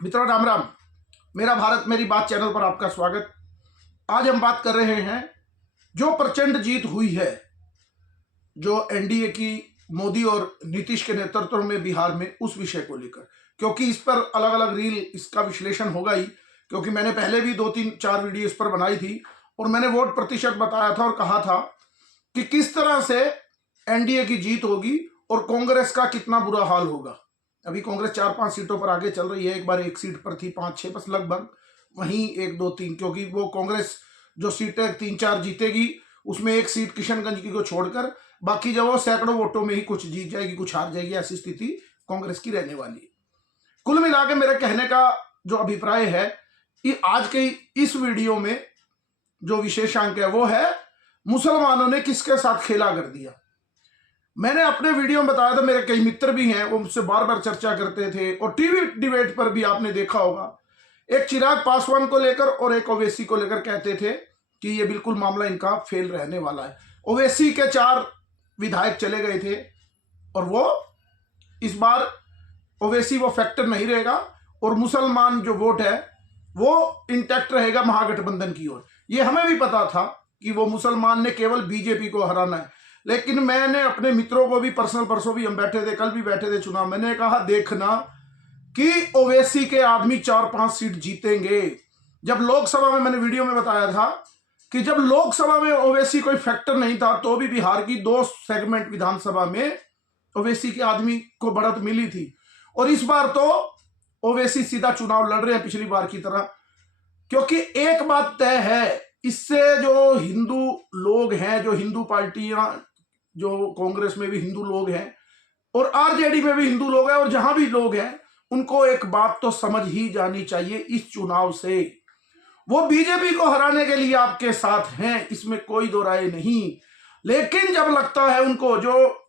मित्रों राम राम। मेरा भारत मेरी बात चैनल पर आपका स्वागत। आज हम बात कर रहे हैं जो प्रचंड जीत हुई है जो एनडीए की मोदी और नीतीश के नेतृत्व में बिहार में, उस विषय को लेकर, क्योंकि इस पर अलग अलग रील इसका विश्लेषण होगा ही, क्योंकि मैंने पहले भी 2-3-4 वीडियो इस पर बनाई थी और मैंने वोट प्रतिशत बताया था और कहा था कि किस तरह से एनडीए की जीत होगी और कांग्रेस का कितना बुरा हाल होगा। अभी कांग्रेस 4-5 सीटों पर आगे चल रही है। एक बार एक सीट पर थी, 5-6 बस लगभग, वहीं 1-2-3, क्योंकि वो कांग्रेस जो सीटें 3-4 जीतेगी उसमें एक सीट किशनगंज की को छोड़कर बाकी जब वो सैकड़ों वोटों में ही कुछ जीत जाएगी, कुछ हार जाएगी, ऐसी स्थिति कांग्रेस की रहने वाली है। कुल मिला के मेरे कहने का जो अभिप्राय है कि आज के इस वीडियो में जो विशेषांक है वो है मुसलमानों ने किसके साथ खेला कर दिया। मैंने अपने वीडियो में बताया था, मेरे कई मित्र भी हैं वो मुझसे बार बार चर्चा करते थे और टीवी डिबेट पर भी आपने देखा होगा, एक चिराग पासवान को लेकर और एक ओवैसी को लेकर कहते थे कि ये बिल्कुल मामला इनका फेल रहने वाला है। ओवैसी के 4 विधायक चले गए थे और वो इस बार ओवैसी वो फैक्टर नहीं रहेगा और मुसलमान जो वोट है वो इंटैक्ट रहेगा महागठबंधन की ओर। ये हमें भी पता था कि वो मुसलमान ने केवल बीजेपी को हराना है, लेकिन मैंने अपने मित्रों को भी पर्सनल, परसों भी हम बैठे थे, कल भी बैठे थे चुनाव, मैंने कहा देखना कि ओवैसी के आदमी 4-5 सीट जीतेंगे। जब लोकसभा में मैंने वीडियो में बताया था कि जब लोकसभा में ओवैसी कोई फैक्टर नहीं था तो भी बिहार की 2 सेगमेंट विधानसभा में ओवैसी के आदमी को बढ़त मिली थी। और इस बार तो ओवैसी सीधा चुनाव लड़ रहे हैं पिछली बार की तरह, क्योंकि एक बात तय है, इससे जो हिंदू लोग हैं, जो हिंदू पार्टियां, जो कांग्रेस में भी हिंदू लोग हैं और आरजेडी में भी हिंदू लोग हैं और जहां भी लोग हैं, उनको एक बात तो समझ ही जानी चाहिए इस चुनाव से, वो बीजेपी को हराने के लिए आपके साथ हैं, इसमें कोई दो राय नहीं। लेकिन जब लगता है उनको जो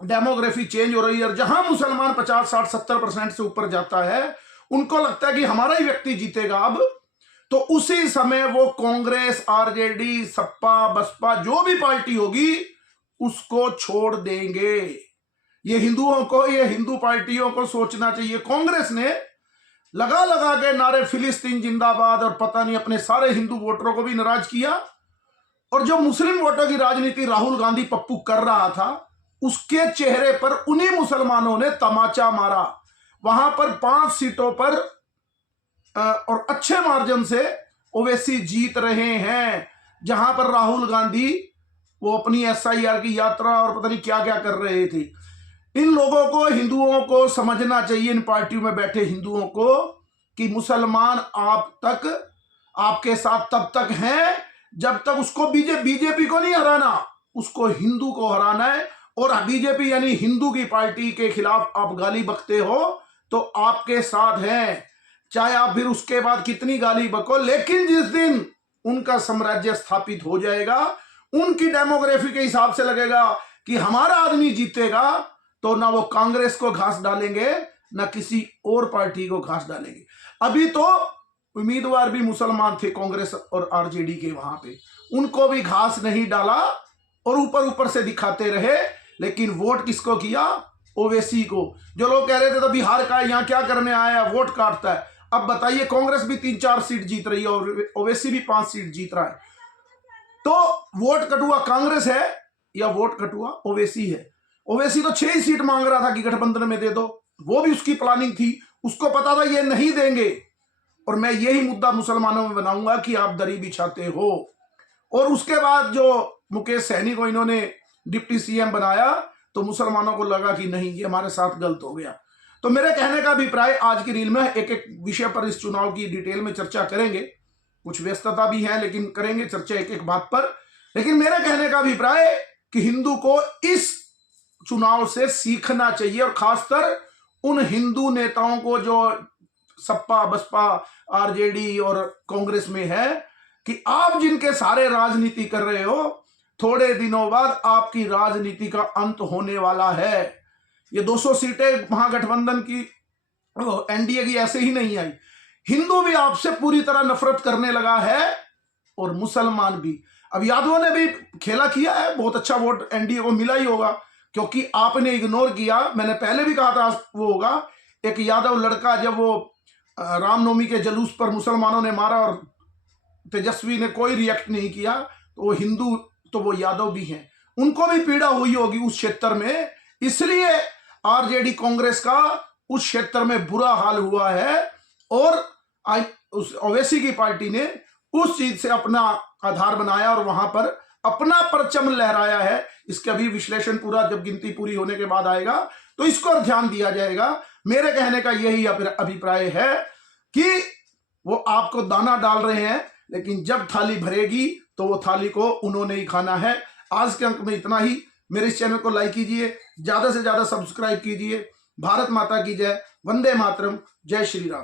डेमोग्राफी चेंज हो रही है और जहां मुसलमान 50, 60, 70% से ऊपर जाता है, उनको लगता है कि हमारा ही व्यक्ति जीतेगा अब, तो उसी समय वो कांग्रेस, आरजेडी, सपा, बसपा जो भी पार्टी होगी उसको छोड़ देंगे। ये हिंदुओं को, ये हिंदू पार्टियों को सोचना चाहिए। कांग्रेस ने लगा लगा के नारे फिलिस्तीन जिंदाबाद और पता नहीं अपने सारे हिंदू वोटरों को भी नाराज किया, और जो मुस्लिम वोटों की राजनीति राहुल गांधी पप्पू कर रहा था उसके चेहरे पर उन्हीं मुसलमानों ने तमाचा मारा। वहां पर 5 सीटों पर और अच्छे मार्जिन से ओवैसी जीत रहे हैं, जहां पर राहुल गांधी वो अपनी एसआईआर की यात्रा और पता नहीं क्या क्या कर रहे थे। इन लोगों को, हिंदुओं को समझना चाहिए, इन पार्टियों में बैठे हिंदुओं को, कि मुसलमान आप तक, आपके साथ तब तक हैं जब तक उसको बीजेपी को नहीं हराना, उसको हिंदू को हराना है। और बीजेपी यानी हिंदू की पार्टी के खिलाफ आप गाली बकते हो तो आपके साथ हैं, चाहे आप फिर उसके बाद कितनी गाली बको, लेकिन जिस दिन उनका साम्राज्य स्थापित हो जाएगा, उनकी डेमोग्राफी के हिसाब से लगेगा कि हमारा आदमी जीतेगा, तो ना वो कांग्रेस को घास डालेंगे ना किसी और पार्टी को घास डालेंगे। अभी तो उम्मीदवार भी मुसलमान थे कांग्रेस और आरजेडी के, वहां पे उनको भी घास नहीं डाला और ऊपर ऊपर से दिखाते रहे, लेकिन वोट किसको किया? ओवैसी को। जो लोग कह रहे थे तो बिहार का यहाँ क्या करने आया, वोट काटता है। अब बताइए, कांग्रेस भी 3-4 सीट जीत रही है और ओवैसी भी 5 सीट जीत रहा है, तो वोट कटुआ कांग्रेस है या वोट कटुआ ओवैसी है? ओवैसी तो 6 सीट मांग रहा था कि गठबंधन में दे दो, वो भी उसकी प्लानिंग थी, उसको पता था ये नहीं देंगे। और मैं यही मुद्दा मुसलमानों में बनाऊंगा कि आप दरी बिछाते हो। और उसके बाद जो मुकेश सहनी को इन्होंने डिप्टी सीएम बनाया तो मुसलमानों को लगा कि नहीं, ये हमारे साथ गलत हो गया। तो मेरे कहने का अभिप्राय, आज की रील में एक एक विषय पर इस चुनाव की डिटेल में चर्चा करेंगे, कुछ व्यस्तता भी है लेकिन करेंगे चर्चा एक एक बात पर। लेकिन मेरे कहने का अभिप्राय कि हिंदू को इस चुनाव से सीखना चाहिए, और खासकर उन हिंदू नेताओं को जो सपा, बसपा, आरजेडी और कांग्रेस में है, कि आप जिनके सारे राजनीति कर रहे हो, थोड़े दिनों बाद आपकी राजनीति का अंत होने वाला है। ये 200 सीटें महागठबंधन की, एनडीए की ऐसे ही नहीं आई। हिंदू भी आपसे पूरी तरह नफरत करने लगा है और मुसलमान भी। अब यादवों ने भी खेला किया है, बहुत अच्छा वोट एनडीए को मिला ही होगा, क्योंकि आपने इग्नोर किया। मैंने पहले भी कहा था वो होगा। एक यादव लड़का जब वो रामनवमी के जुलूस पर मुसलमानों ने मारा और तेजस्वी ने कोई रिएक्ट नहीं किया, तो वो हिंदू तो वो यादव भी हैं, उनको भी पीड़ा हुई होगी उस क्षेत्र में, इसलिए आरजेडी कांग्रेस का उस क्षेत्र में बुरा हाल हुआ है और उस ओवैसी की पार्टी ने उस चीज से अपना आधार बनाया और वहां पर अपना परचम लहराया है। इसका भी विश्लेषण पूरा जब गिनती पूरी होने के बाद आएगा तो इसको ध्यान दिया जाएगा। मेरे कहने का यही अभिप्राय है कि वो आपको दाना डाल रहे हैं, लेकिन जब थाली भरेगी तो वो थाली को उन्होंने ही खाना है। आज के अंक में इतना ही। मेरे इस चैनल को लाइक कीजिए, ज्यादा से ज्यादा सब्सक्राइब कीजिए। भारत माता की जय, वंदे मातरम, जय श्री राम।